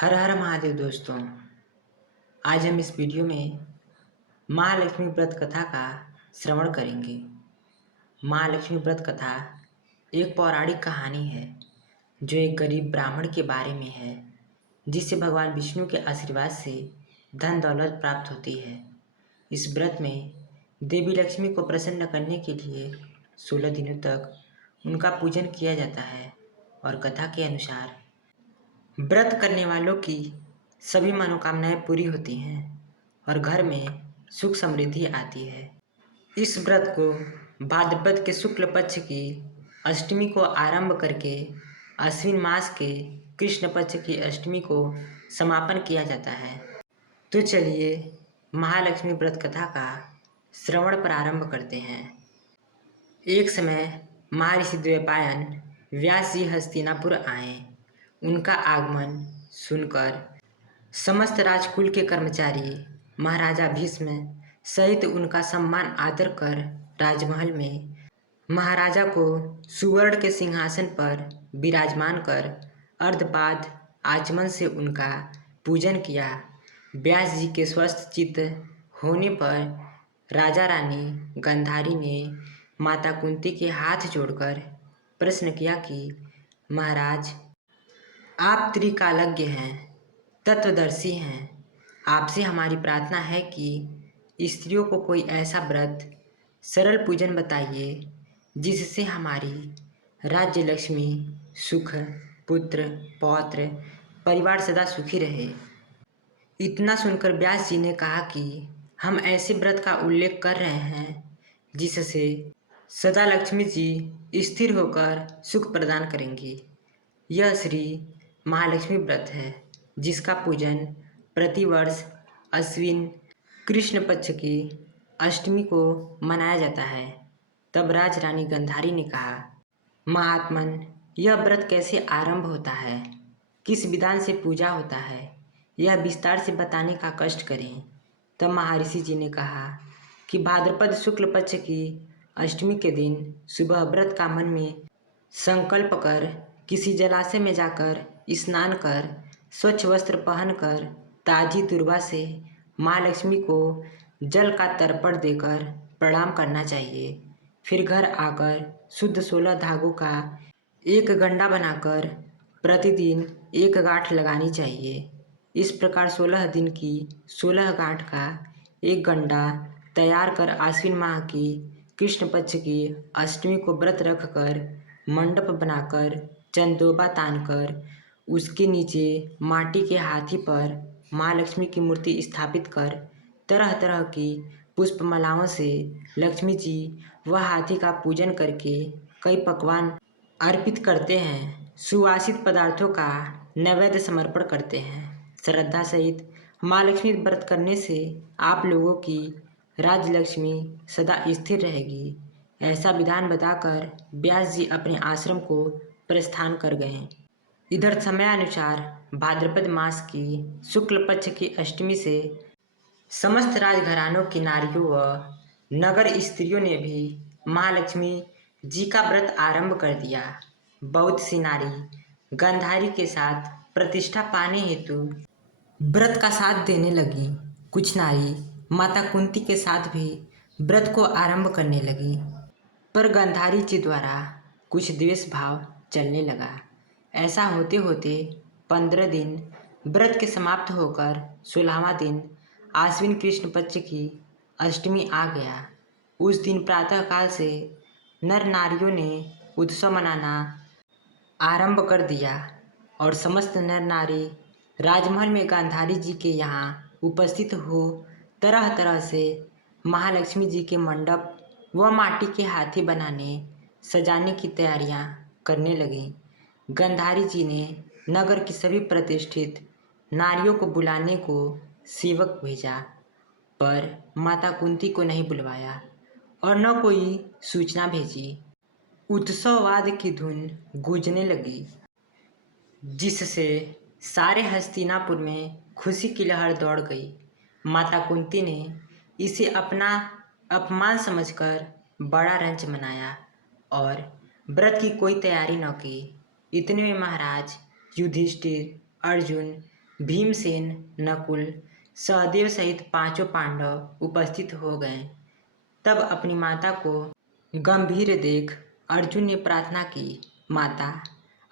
हर हर महादेव दोस्तों। आज हम इस वीडियो में महालक्ष्मी व्रत कथा का श्रवण करेंगे। महालक्ष्मी व्रत कथा एक पौराणिक कहानी है जो एक गरीब ब्राह्मण के बारे में है, जिससे भगवान विष्णु के आशीर्वाद से धन दौलत प्राप्त होती है। इस व्रत में देवी लक्ष्मी को प्रसन्न करने के लिए 16 दिनों तक उनका पूजन किया जाता है और कथा के अनुसार व्रत करने वालों की सभी मनोकामनाएं पूरी होती हैं और घर में सुख समृद्धि आती है। इस व्रत को भाद्रपद के शुक्ल पक्ष की अष्टमी को आरंभ करके आश्विन मास के कृष्ण पक्ष की अष्टमी को समापन किया जाता है। तो चलिए महालक्ष्मी व्रत कथा का श्रवण प्रारंभ करते हैं। एक समय महर्षि द्वैपायन व्यास जी हस्तिनापुर आए। उनका आगमन सुनकर समस्त राजकुल के कर्मचारी महाराजा भीष्म सहित उनका सम्मान आदर कर राजमहल में महाराजा को सुवर्ण के सिंहासन पर विराजमान कर अर्धपाद आचमन से उनका पूजन किया। व्यास जी के स्वस्थ चित्त होने पर राजा रानी गंधारी ने माता कुंती के हाथ जोड़कर प्रश्न किया कि महाराज, आप त्रिकालज्ञ हैं, तत्वदर्शी हैं। आपसे हमारी प्रार्थना है कि स्त्रियों को कोई ऐसा व्रत सरल पूजन बताइए जिससे हमारी राज्य लक्ष्मी, सुख, पुत्र, पौत्र, परिवार सदा सुखी रहे। इतना सुनकर व्यास जी ने कहा कि हम ऐसे व्रत का उल्लेख कर रहे हैं जिससे सदा लक्ष्मी जी स्थिर होकर सुख प्रदान करेंगी। यह श्री महालक्ष्मी व्रत है जिसका पूजन प्रतिवर्ष अश्विन कृष्ण पक्ष की अष्टमी को मनाया जाता है। तब राज रानी गंधारी ने कहा, महात्मन, यह व्रत कैसे आरंभ होता है, किस विधान से पूजा होता है, यह विस्तार से बताने का कष्ट करें। तब महर्षि जी ने कहा कि भाद्रपद शुक्ल पक्ष की अष्टमी के दिन सुबह व्रत का मन में संकल्प कर किसी जलाशय में जाकर स्नान कर स्वच्छ वस्त्र पहनकर ताजी दुर्वा से माँ लक्ष्मी को जल का तर्पण देकर प्रणाम करना चाहिए। फिर घर आकर शुद्ध 16 धागों का एक गंडा बनाकर प्रतिदिन एक गांठ लगानी चाहिए। इस प्रकार 16 दिन की 16 गांठ का एक गंडा तैयार कर आश्विन माह की कृष्ण पक्ष की अष्टमी को व्रत रखकर मंडप बनाकर चंदोबा तानकर उसके नीचे माटी के हाथी पर माँ लक्ष्मी की मूर्ति स्थापित कर तरह तरह की पुष्पमालाओं से लक्ष्मी जी व हाथी का पूजन करके कई पकवान अर्पित करते हैं। सुवासित पदार्थों का नैवेद्य समर्पण करते हैं। श्रद्धा सहित माँ लक्ष्मी व्रत करने से आप लोगों की राजलक्ष्मी सदा स्थिर रहेगी। ऐसा विधान बताकर व्यास जी अपने आश्रम को प्रस्थान कर गए। इधर समयानुसार भाद्रपद मास की शुक्ल पक्ष की अष्टमी से समस्त राजघरानों की नारियों व नगर स्त्रियों ने भी महालक्ष्मी जी का व्रत आरंभ कर दिया। बहुत सी नारी गंधारी के साथ प्रतिष्ठा पाने हेतु व्रत का साथ देने लगी। कुछ नारी माता कुंती के साथ भी व्रत को आरंभ करने लगी, पर गंधारी जी द्वारा कुछ द्वेष भाव चलने लगा। ऐसा होते होते 15 दिन व्रत के समाप्त होकर 16वां दिन आश्विन कृष्ण पक्ष की अष्टमी आ गया। उस दिन प्रातःकाल से नर नारियों ने उत्सव मनाना आरंभ कर दिया और समस्त नर नारी राजमहल में गांधारी जी के यहाँ उपस्थित हो तरह तरह से महालक्ष्मी जी के मंडप व माटी के हाथी बनाने सजाने की तैयारियां करने लगी। गंधारी जी ने नगर की सभी प्रतिष्ठित नारियों को बुलाने को सेवक भेजा, पर माता कुंती को नहीं बुलवाया और न कोई सूचना भेजी। उत्सववाद की धुन गूंजने लगी, जिससे सारे हस्तिनापुर में खुशी की लहर दौड़ गई। माता कुंती ने इसे अपना अपमान समझकर बड़ा रंज मनाया और व्रत की कोई तैयारी न की। इतने में महाराज युधिष्ठिर, अर्जुन, भीमसेन, नकुल, सहदेव सहित पांचों पांडव उपस्थित हो गए। तब अपनी माता को गंभीर देख अर्जुन ने प्रार्थना की, माता,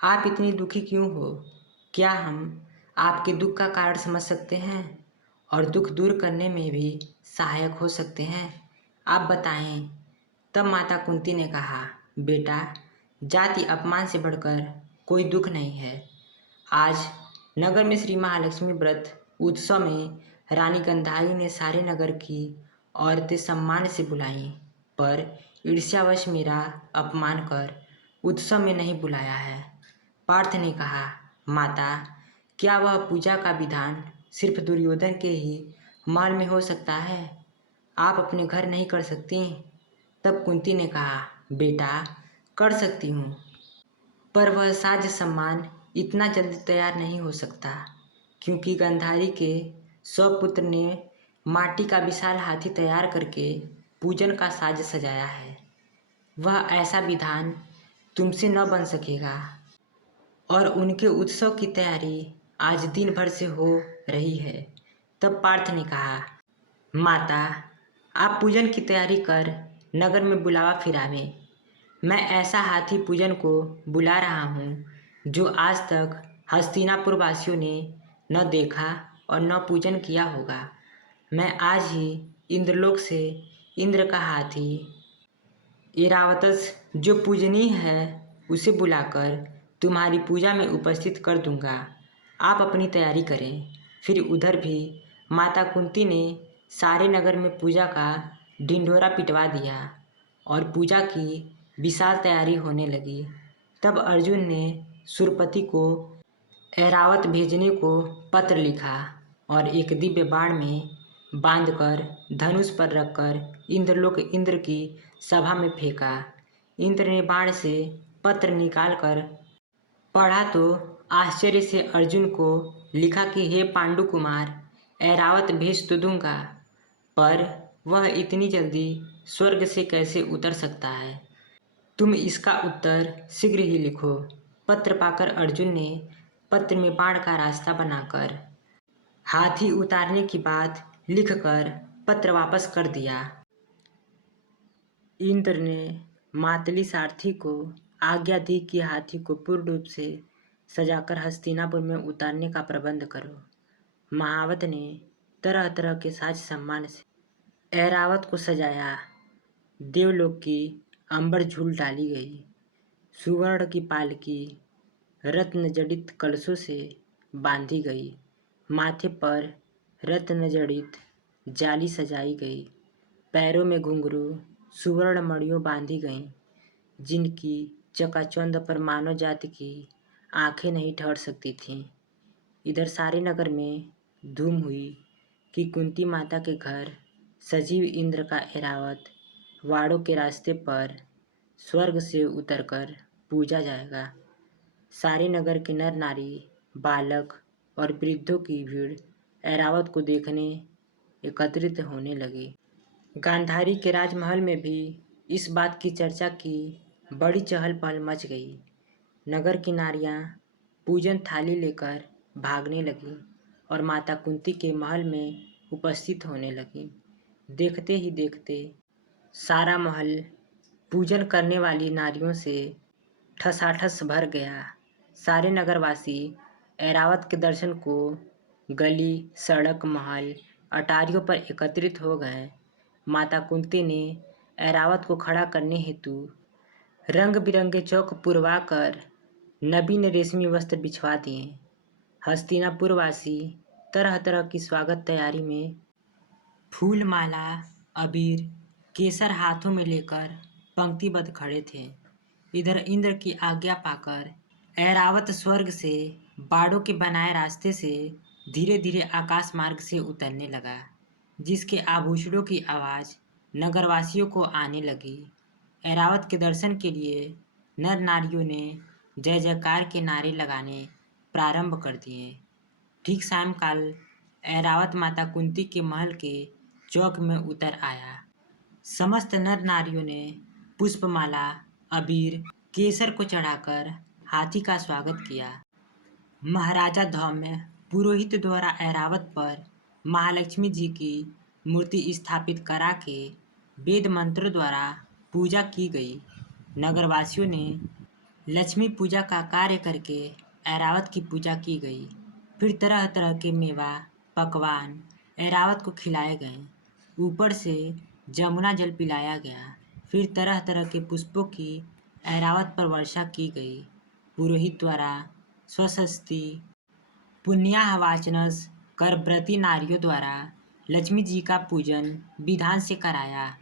आप इतनी दुखी क्यों हो? क्या हम आपके दुख का कारण समझ सकते हैं और दुख दूर करने में भी सहायक हो सकते हैं? आप बताएं। तब माता कुंती ने कहा, बेटा, जाति अपमान से बढ़कर कोई दुख नहीं है। आज नगर में श्री महालक्ष्मी व्रत उत्सव में रानी गंधारी ने सारे नगर की औरतें सम्मान से बुलाईं, पर ईर्ष्यावश मेरा अपमान कर उत्सव में नहीं बुलाया है। पार्थ ने कहा, माता, क्या वह पूजा का विधान सिर्फ दुर्योधन के ही महल में हो सकता है? आप अपने घर नहीं कर सकती? तब कुंती ने कहा, बेटा, कर सकती हूँ, पर वह साज सम्मान इतना जल्दी तैयार नहीं हो सकता, क्योंकि गंधारी के 100 पुत्र ने माटी का विशाल हाथी तैयार करके पूजन का साज सजाया है। वह ऐसा विधान तुमसे न बन सकेगा और उनके उत्सव की तैयारी आज दिन भर से हो रही है। तब पार्थ ने कहा, माता, आप पूजन की तैयारी कर नगर में बुलावा फिरावें। मैं ऐसा हाथी पूजन को बुला रहा हूँ जो आज तक हस्तिनापुर वासियों ने न देखा और न पूजन किया होगा। मैं आज ही इंद्रलोक से इंद्र का हाथी ऐरावतस, जो पूजनीय है, उसे बुलाकर तुम्हारी पूजा में उपस्थित कर दूंगा। आप अपनी तैयारी करें। फिर उधर भी माता कुंती ने सारे नगर में पूजा का ढिंढोरा पिटवा दिया और पूजा की विशाल तैयारी होने लगी। तब अर्जुन ने सुरपति को ऐरावत भेजने को पत्र लिखा और एक दिव्य बाण में बांधकर धनुष पर रखकर इंद्रलोक इंद्र की सभा में फेंका। इंद्र ने बाण से पत्र निकालकर पढ़ा तो आश्चर्य से अर्जुन को लिखा कि हे पांडु कुमार, ऐरावत भेज तो दूंगा, पर वह इतनी जल्दी स्वर्ग से कैसे उतर सकता है? तुम इसका उत्तर शीघ्र ही लिखो। पत्र पाकर अर्जुन ने पत्र में बाण का रास्ता बनाकर हाथी उतारने की बात लिखकर पत्र वापस कर दिया। इंद्र ने मातली सारथी को आज्ञा दी कि हाथी को पूर्ण रूप से सजाकर हस्तिनापुर में उतारने का प्रबंध करो। महावत ने तरह तरह के साज सम्मान से ऐरावत को सजाया। देवलोक की अंबर झूल डाली गई। सुवर्ण की पालकी रत्न जड़ित कलशों से बांधी गई। माथे पर रत्न जड़ित जाली सजाई गई। पैरों में घुंघरू सुवर्ण मणियों बांधी गईं, जिनकी चकाचौंध पर मानव जाति की आंखें नहीं ठहर सकती थीं। इधर सारे नगर में धूम हुई कि कुंती माता के घर सजीव इंद्र का ऐरावत वाड़ों के रास्ते पर स्वर्ग से उतरकर पूजा जाएगा। सारे नगर के नर नारी, बालक और वृद्धों की भीड़ ऐरावत को देखने एकत्रित होने लगी। गांधारी के राजमहल में भी इस बात की चर्चा की बड़ी चहल पहल मच गई। नगर की नारियां पूजन थाली लेकर भागने लगीं और माता कुंती के महल में उपस्थित होने लगीं। देखते ही देखते सारा महल पूजन करने वाली नारियों से ठसाठस भर गया। सारे नगरवासी ऐरावत के दर्शन को गली, सड़क, महल, अटारियों पर एकत्रित हो गए। माता कुंती ने ऐरावत को खड़ा करने हेतु रंग बिरंगे चौक पुरवा कर नवीन रेशमी वस्त्र बिछवा दिए। हस्तिनापुरवासी तरह तरह की स्वागत तैयारी में फूल, माला, अबीर, केसर हाथों में लेकर पंक्तिबद्ध खड़े थे। इधर इंद्र की आज्ञा पाकर ऐरावत स्वर्ग से बाड़ों के बनाए रास्ते से धीरे धीरे आकाश मार्ग से उतरने लगा, जिसके आभूषणों की आवाज़ नगरवासियों को आने लगी। ऐरावत के दर्शन के लिए नर नारियों ने जय जयकार के नारे लगाने प्रारंभ कर दिए। ठीक सायंकाल ऐरावत माता कुंती के महल के चौक में उतर आया। समस्त नर नारियों ने पुष्पमाला, अबीर, केसर को चढ़ाकर हाथी का स्वागत किया। महाराजा धौम्य पुरोहित द्वारा ऐरावत पर महालक्ष्मी जी की मूर्ति स्थापित करा के वेद मंत्रों द्वारा पूजा की गई। नगरवासियों ने लक्ष्मी पूजा का कार्य करके ऐरावत की पूजा की गई। फिर तरह तरह के मेवा पकवान ऐरावत को खिलाए गए। ऊपर से जमुना जल पिलाया गया। फिर तरह तरह के पुष्पों की ऐरावत पर वर्षा की गई। पुरोहित द्वारा स्वस्ति पुण्याहवाचनस कर व्रती नारियों द्वारा लक्ष्मी जी का पूजन विधान से कराया।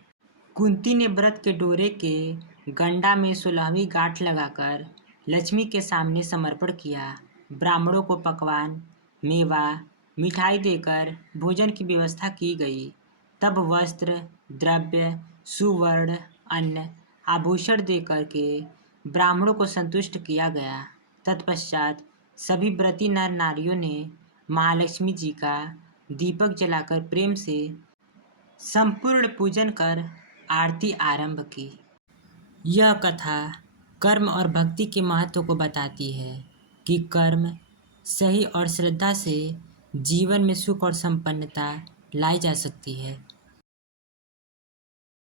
कुंती ने व्रत के डोरे के गंडा में 16वीं गांठ लगाकर लक्ष्मी के सामने समर्पण किया। ब्राह्मणों को पकवान मेवा मिठाई देकर भोजन की व्यवस्था की गई। तब वस्त्र द्रव्य सुवर्ण अन्न आभूषण देकर के ब्राह्मणों को संतुष्ट किया गया। तत्पश्चात सभी व्रती नर नारियों ने महालक्ष्मी जी का दीपक जलाकर प्रेम से संपूर्ण पूजन कर आरती आरंभ की। यह कथा कर्म और भक्ति के महत्व को बताती है कि कर्म सही और श्रद्धा से जीवन में सुख और संपन्नता लाई जा सकती है।